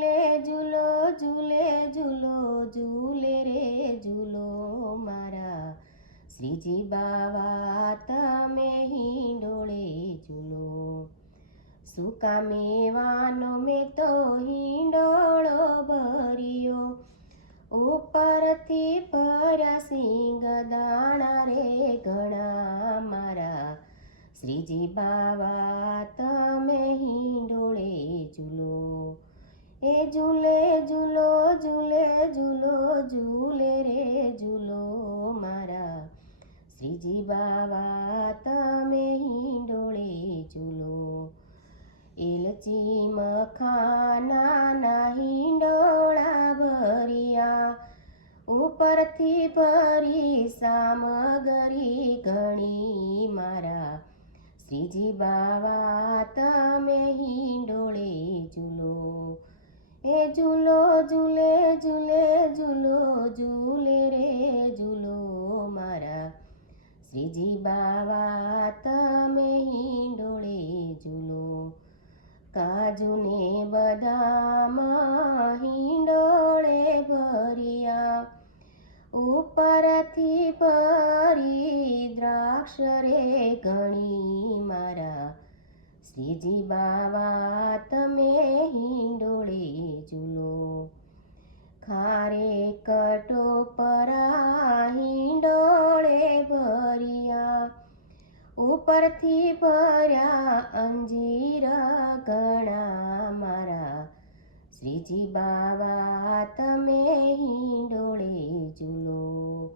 ઝૂલે ઝૂલો ઝૂલે ઝૂલો ઝૂલે રે ઝૂલો મારા શ્રીજી બાવા તમે હિંડોળે ઝૂલો સૂકા મેવાનો મેં તો હિંડોળો ભર્યો ઉપરથી ભર્યા સિંગ દાણા રે ઘણા મારા શ્રીજી બાવા તમે હિંડોળે ઝૂલો એ ઝૂલે ઝૂલો ઝૂલે ઝૂલો ઝૂલે રે ઝૂલો મારા શ્રીજી બાવા તમે હિંડોળે ઝૂલો એલચી મખાના હિંડોળા ભર્યા ઉપરથી ભરી સામગરી ઘણી મારા શ્રીજી બાવા તમે હિંડોળે ઝૂલો એ ઝૂલો ઝૂલે ઝૂલે ઝૂલો ઝૂલે રે ઝૂલો મારા શ્રીજી બાવા તમે હિંડોળે ઝૂલો કાજુ ને બદામ હિંડોળે ભર્યા ઉપરથી ભરી દ્રાક્ષ રે ઘણી મારા શ્રીજી બાવા તમે હિંડોળે ઝૂલો ખારે કટોપરા હિંડોળે ભર્યા ઉપરથી ભર્યા અંજીર ઘણા મારા શ્રીજી બાવા તમે હિંડોળે ઝૂલો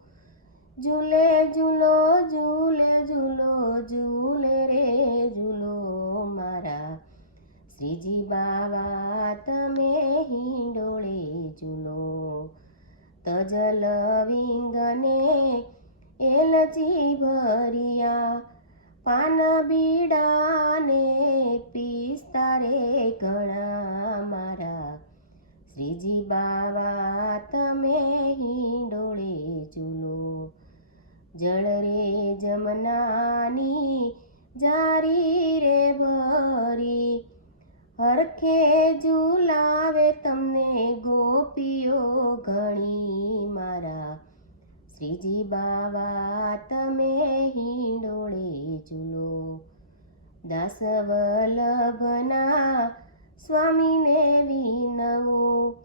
ઝૂલે ઝૂલો ઝૂલે ઝૂલો ઝૂલે રે ઝૂલો મારા શ્રીજી બાવા તમે હિંડોળે ઝૂલો તજ લવિંગને એલચી ભર્યા પાન બીડાને પિસ્તા રે ઘણા મારા શ્રીજી બાવા તમે હિંડોળે ઝૂલો જળ રે જમનાની જારી રે ભરી હરખે ઝૂલાવે તમને ગોપીઓ ઘણી મારા શ્રીજી બાવા તમે હિંડોળે ઝૂલો દાસ વલ્લભના સ્વામીને વિનવો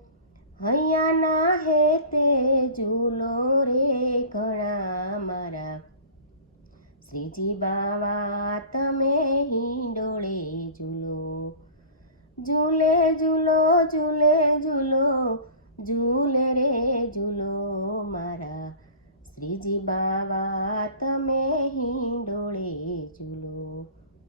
હૈયાના હેતે ઝૂલો રે ઘણા મારા શ્રીજી બાવા તમે હિંડોળે ઝૂલો ઝૂલે ઝૂલો ઝૂલે ઝૂલો ઝૂલે રે ઝૂલો મારા શ્રીજી બાવા તમે